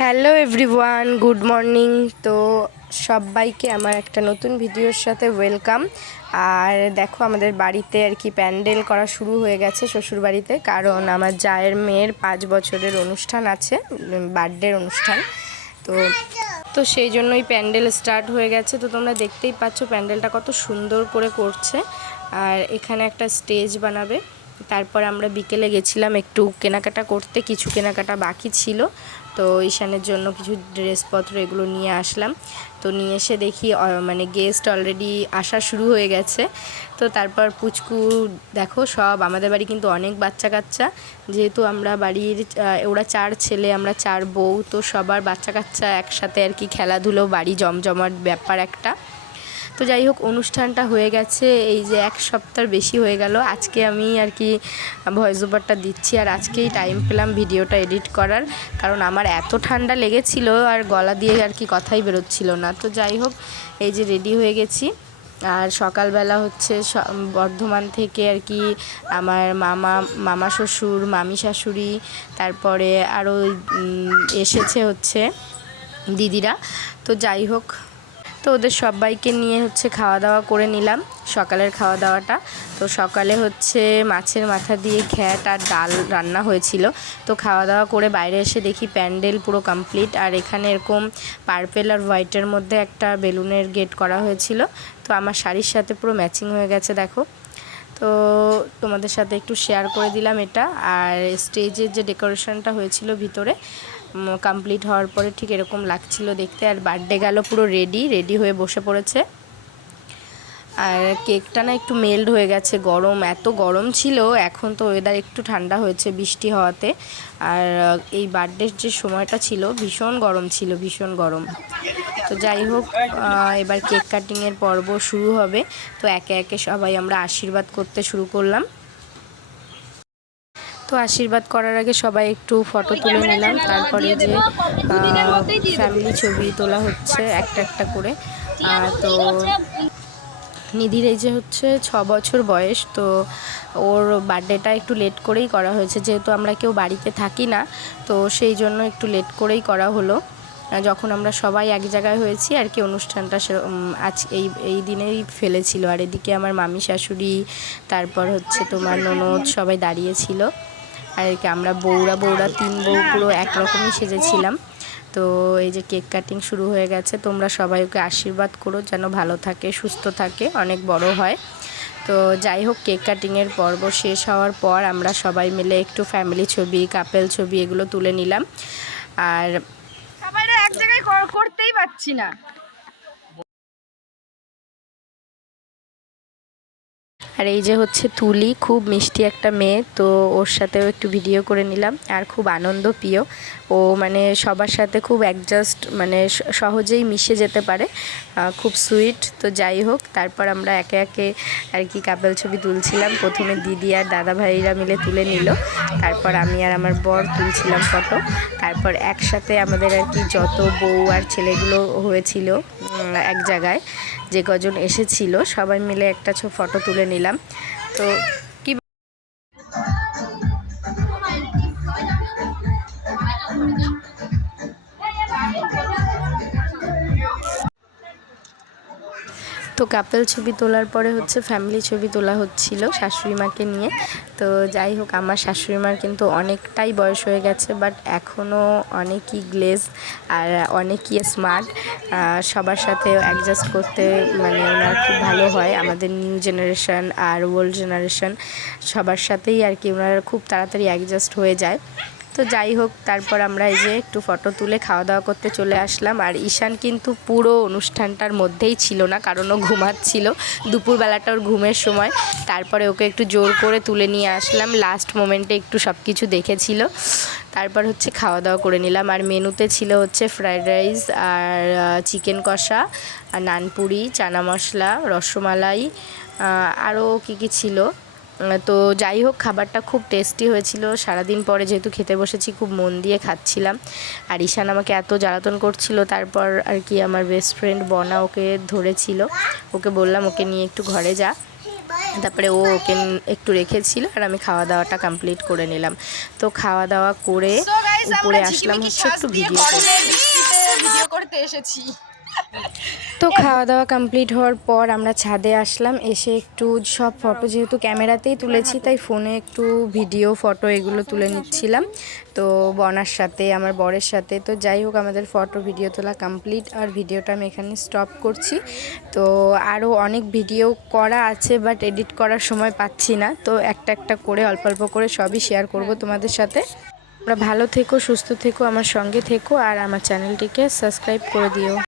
Hello everyone, good morning. তো সবাইকে আমার একটা নতুন ভিডিওর সাথে ওয়েলকাম। আর দেখো আমাদের বাড়িতে আর কি প্যান্ডেল করা শুরু হয়ে গেছে শ্বশুর বাড়িতে, কারণ আমার জায়ের মেয়ের 5 বছরের অনুষ্ঠান আছে, বার্থডের অনুষ্ঠান। তো তো সেই জন্যই প্যান্ডেল স্টার্ট হয়ে গেছে। তো তোমরা দেখতেই পাচ্ছ প্যান্ডেলটা কত সুন্দর করে করছে। আর এখানে একটা স্টেজ বানাবে। তারপর আমরা বিকেলে গেছিলাম একটু কেনাকাটা করতে, কিছু কেনাকাটা বাকি ছিল। তো ঈশানের জন্য কিছু ড্রেসপত্র এগুলো নিয়ে আসলাম। তো নিয়ে এসে দেখি মানে গেস্ট অলরেডি আসা শুরু হয়ে গেছে। তো তারপর পুচকু দেখো, সব আমাদের বাড়ি কিন্তু অনেক বাচ্চা কাচ্চা, যেহেতু আমরা বাড়ির ওরা 4 ছেলে আমরা 4 বউ, তো সবার বাচ্চা কাচ্চা একসাথে আর কি খেলাধুলো, বাড়ি জমজমাট ব্যাপার একটা। তো যাই হোক, অনুষ্ঠানটা হয়ে গেছে এই যে 1 সপ্তাহ বেশি হয়ে গেল। আজকে আমি আর কি ভয়েস ওভারটা দিচ্ছি, আর আজকেই টাইম পেলাম ভিডিওটা এডিট করার, কারণ আমার এত ঠান্ডা লেগেছিল আর গলা দিয়ে আর কি কথাই বেরোচ্ছিল না। তো যাই হোক, এই যে রেডি হয়ে গেছি। আর সকালবেলা হচ্ছে বর্ধমান থেকে আর কি আমার মামা শ্বশুর, মামি শাশুড়ি, তারপরে আরও এসেছে হচ্ছে দিদিরা। তো যাই হোক, তো ওদের সবাইকে নিয়ে হচ্ছে খাওয়া দাওয়া করে নিলাম, সকালের খাওয়া দাওয়াটা। তো সকালে হচ্ছে মাছের মাথা দিয়ে ঘ্যাট আর ডাল রান্না হয়েছিল। তো খাওয়া দাওয়া করে বাইরে এসে দেখি প্যান্ডেল পুরো কমপ্লিট, আর এখানে এরকম পার্পেল আর হোয়াইটের মধ্যে একটা বেলুনের গেট করা হয়েছিল। তো আমার শাড়ির সাথে পুরো ম্যাচিং হয়ে গেছে দেখো। তো তোমাদের সাথে একটু শেয়ার করে দিলাম এটা। আর স্টেজের যে ডেকোরেশনটা হয়েছিল ভিতরে কমপ্লিট হওয়ার পরে ঠিক এরকম লাগছিল দেখতে। আর বার্থডে গেল পুরো রেডি হয়ে বসে পড়েছে। আর কেকটা না একটু মেল্ট হয়ে গেছে, গরম, এত গরম ছিল। এখন তো ওয়েদার একটু ঠান্ডা হয়েছে বৃষ্টি হওয়াতে। আর এই বার্থডের যে সময়টা ছিল ভীষণ গরম ছিল, ভীষণ গরম। তো যাই হোক, এবার কেক কাটিংয়ের পর্ব শুরু হবে। তো একে একে সবাই আমরা আশীর্বাদ করতে শুরু করলাম। তো আশীর্বাদ করার আগে সবাই একটু ফটো তুলে নিলাম। তারপরে যে ফ্যামিলি ছবি তোলা হচ্ছে একটা একটা করে। তো নিধির এই যে হচ্ছে 6 বছর বয়স। তো ওর বার্থডেটা একটু লেট করেই করা হয়েছে, যেহেতু আমরা কেউ বাড়িতে থাকি না, তো সেই জন্য একটু লেট করেই করা হলো। যখন আমরা সবাই এক জায়গায় হয়েছি আর কি, অনুষ্ঠানটা আজ এই দিনেই ফেলেছিল। আর এদিকে আমার মামি শাশুড়ি, তারপর হচ্ছে তোমার ননদ, সবাই দাঁড়িয়েছিল। আর কি আমরা বউরা 3 বউ পুরো একরকমই সেজেছিলাম। তো এই যে কেক কাটিং শুরু হয়ে গেছে। তোমরা সবাই ওকে আশীর্বাদ করো যেন ভালো থাকে, সুস্থ থাকে, অনেক বড় হয়। তো যাই হোক, কেক কাটিংয়ের পর্ব শেষ হওয়ার পর আমরা সবাই মিলে একটু ফ্যামিলি ছবি, কাপেল ছবি এগুলো তুলে নিলাম। আর সবাই এক জায়গায় করতেই পারছি না। আর এই যে হচ্ছে তুলি, খুব মিষ্টি একটা মেয়ে, তো ওর সাথেও একটু ভিডিও করে নিলাম। আর খুব আনন্দ প্রিয় ও, মানে সবার সাথে খুব অ্যাডজাস্ট, মানে সহজেই মিশে যেতে পারে, খুব সুইট। তো যাই হোক, তারপর আমরা একে একে আর কি কাপল ছবি তুলছিলাম। প্রথমে দিদি আর দাদা ভাইরা মিলে তুলে নিল, তারপর আমি আর আমার বর তুলছিলাম ফটো। তারপর একসাথে আমাদের আর কি যত বউ আর ছেলেগুলো হয়েছিল এক জায়গায়, যে কজন এসেছিল সবাই মিলে একটা ফটো তুলে নিলাম। তো কি তো কাপেল ছবি তোলার পরে হচ্ছে ফ্যামিলি ছবি তোলা হচ্ছিল শাশুড়ি মাকে নিয়ে। তো যাই হোক, আমার শাশুড়ি মার কিন্তু অনেকটাই বয়স হয়ে গেছে, বাট এখনও অনেকই গ্লেজ আর অনেকই স্মার্ট। সবার সাথে অ্যাডজাস্ট করতে মানে ওনার খুব ভালো হয়। আমাদের নিউ জেনারেশন আর ওল্ড জেনারেশন সবার সাথেই আর কি ওনারা খুব তাড়াতাড়ি অ্যাডজাস্ট হয়ে যায়। তো যাই হোক, তারপর আমরা এই যে একটু ফটো তুলে খাওয়া দাওয়া করতে চলে আসলাম। আর ঈশান কিন্তু পুরো অনুষ্ঠানটার মধ্যেই ছিল না, কারণ ও ঘুমাচ্ছিল, দুপুরবেলাটা ওর ঘুমের সময়। তারপরে ওকে একটু জোর করে তুলে নিয়ে আসলাম, লাস্ট মোমেন্টে একটু সব কিছু দেখেছিল। তারপর হচ্ছে খাওয়া দাওয়া করে নিলাম। আর মেনুতে ছিল হচ্ছে ফ্রায়েড রাইস আর চিকেন কষা আর নানপুরি, চানা মশলা, রসমালাই, আরও কী ছিল। তো যাই হোক, খাবারটা খুব টেস্টি হয়েছিল। সারাদিন পরে যেহেতু খেতে বসেছি, খুব মন দিয়ে খাচ্ছিলাম। আর ঈশান আমাকে এত জ্বালাতন করছিল, তারপর আর কি আমার বেস্ট ফ্রেন্ড বনা ওকে ধরেছিল। ওকে বললাম ওকে নিয়ে একটু ঘরে যা, তারপরে ও ওকে একটু রেখেছিল আর আমি খাওয়া দাওয়াটা কমপ্লিট করে নিলাম। তো খাওয়া দাওয়া করে উপরে আসলাম হচ্ছে একটু ভিডিও করতে এসেছি। তো খাওয়া দাওয়া কমপ্লিট হওয়ার পর আমরা ছাদে আসলাম, এসে একটু সব ফটো যেহেতু ক্যামেরাতেই তুলেছি তাই ফোনে একটু ভিডিও ফটো এগুলো তুলে নিচ্ছিলাম। তো বনার সাথে আমার বরের সাথে, তো যাই হোক আমাদের ফটো ভিডিও তোলা কমপ্লিট আর ভিডিওটা আমি এখানে স্টপ করছি। তো আরও অনেক ভিডিও করা আছে বাট এডিট করার সময় পাচ্ছি না, তো একটা একটা করে অল্প অল্প করে সবই শেয়ার করব তোমাদের সাথে। তোমরা ভালো থেকো, সুস্থ থেকো, আমার সঙ্গে থেকো আর আমার চ্যানেলটিকে সাবস্ক্রাইব করে দিও।